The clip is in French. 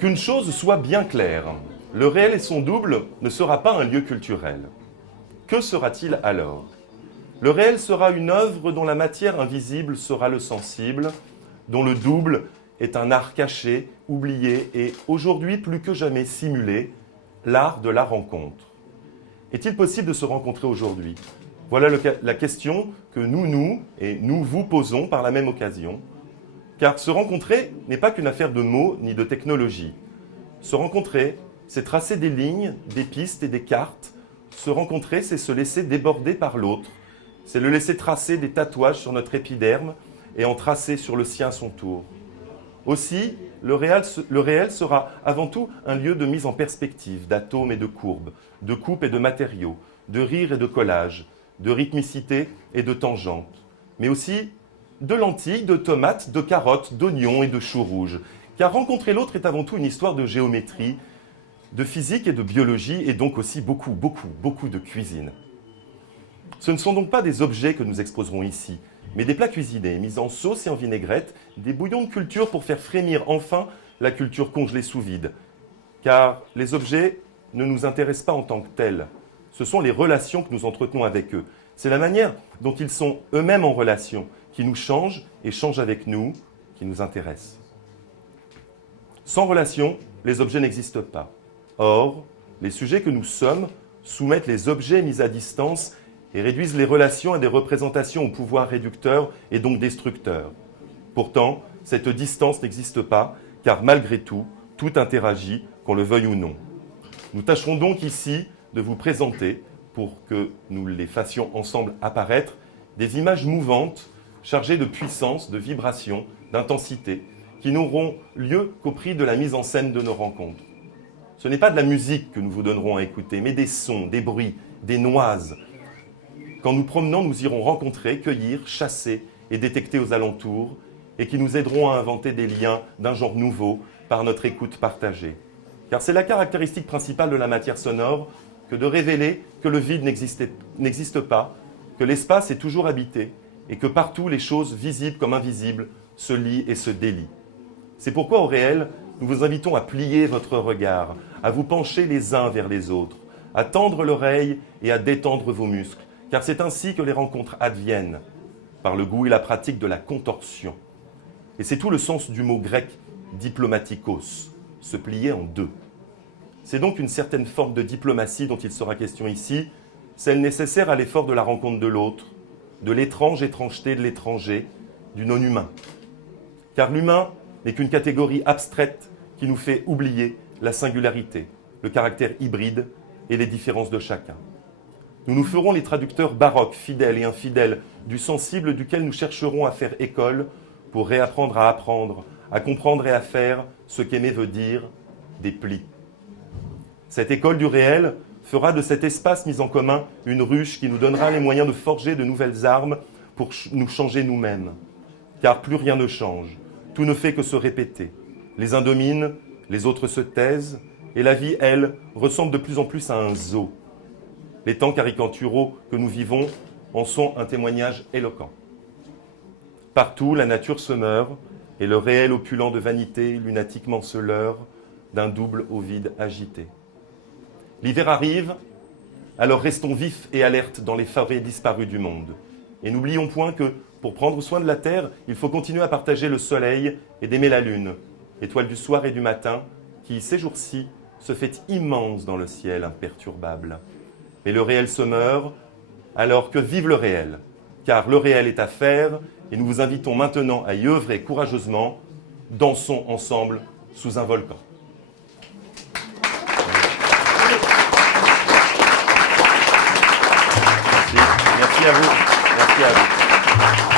Qu'une chose soit bien claire, le réel et son double ne sera pas un lieu culturel. Que sera-t-il alors? Le réel sera une œuvre dont la matière invisible sera le sensible, dont le double est un art caché, oublié et aujourd'hui plus que jamais simulé, l'art de la rencontre. Est-il possible de se rencontrer aujourd'hui? Voilà la question que nous vous posons par la même occasion. Car se rencontrer n'est pas qu'une affaire de mots ni de technologie. Se rencontrer, c'est tracer des lignes, des pistes et des cartes. Se rencontrer, c'est se laisser déborder par l'autre. C'est le laisser tracer des tatouages sur notre épiderme et en tracer sur le sien à son tour. Aussi, le réel sera avant tout un lieu de mise en perspective d'atomes et de courbes, de coupes et de matériaux, de rires et de collages, de rythmicité et de tangentes, mais aussi de lentilles, de tomates, de carottes, d'oignons et de choux rouges. Car rencontrer l'autre est avant tout une histoire de géométrie, de physique et de biologie, et donc aussi beaucoup de cuisine. Ce ne sont donc pas des objets que nous exposerons ici, mais des plats cuisinés, mis en sauce et en vinaigrette, des bouillons de culture pour faire frémir enfin la culture congelée sous vide. Car les objets ne nous intéressent pas en tant que tels. Ce sont les relations que nous entretenons avec eux. C'est la manière dont ils sont eux-mêmes en relation qui nous change et change avec nous, qui nous intéresse. Sans relation, les objets n'existent pas. Or, les sujets que nous sommes soumettent les objets mis à distance et réduisent les relations à des représentations au pouvoir réducteur et donc destructeur. Pourtant, cette distance n'existe pas, car malgré tout, tout interagit, qu'on le veuille ou non. Nous tâcherons donc ici de vous présenter, pour que nous les fassions ensemble apparaître, des images mouvantes, chargées de puissance, de vibration, d'intensité, qui n'auront lieu qu'au prix de la mise en scène de nos rencontres. Ce n'est pas de la musique que nous vous donnerons à écouter, mais des sons, des bruits, des noises. Qu'en nous promenant, nous irons rencontrer, cueillir, chasser et détecter aux alentours, et qui nous aideront à inventer des liens d'un genre nouveau par notre écoute partagée. Car c'est la caractéristique principale de la matière sonore que de révéler que le vide n'existe pas, que l'espace est toujours habité, et que partout les choses visibles comme invisibles se lient et se délient. C'est pourquoi au réel, nous vous invitons à plier votre regard, à vous pencher les uns vers les autres, à tendre l'oreille et à détendre vos muscles, car c'est ainsi que les rencontres adviennent, par le goût et la pratique de la contorsion. Et c'est tout le sens du mot grec diplomatikos, se plier en deux. C'est donc une certaine forme de diplomatie dont il sera question ici, celle nécessaire à l'effort de la rencontre de l'autre, de l'étrange étrangeté de l'étranger, du non-humain. Car l'humain n'est qu'une catégorie abstraite qui nous fait oublier la singularité, le caractère hybride et les différences de chacun. Nous nous ferons les traducteurs baroques, fidèles et infidèles, du sensible duquel nous chercherons à faire école pour réapprendre à apprendre, à comprendre et à faire ce qu'aimer veut dire, des plis. Cette école du réel fera de cet espace mis en commun une ruche qui nous donnera les moyens de forger de nouvelles armes pour nous changer nous-mêmes. Car plus rien ne change, tout ne fait que se répéter. Les uns dominent, les autres se taisent, et la vie, elle, ressemble de plus en plus à un zoo. Les temps caricaturaux que nous vivons en sont un témoignage éloquent. Partout, la nature se meurt, et le réel opulent de vanité lunatiquement se leurre d'un double au vide agité. L'hiver arrive, alors restons vifs et alertes dans les forêts disparues du monde. Et n'oublions point que, pour prendre soin de la terre, il faut continuer à partager le soleil et d'aimer la lune, étoile du soir et du matin, qui, ces jours-ci, se fait immense dans le ciel imperturbable. Mais le réel se meurt, alors que vive le réel, car le réel est à faire, et nous vous invitons maintenant à y œuvrer courageusement. Dansons ensemble sous un volcan. Merci à vous. Merci à vous.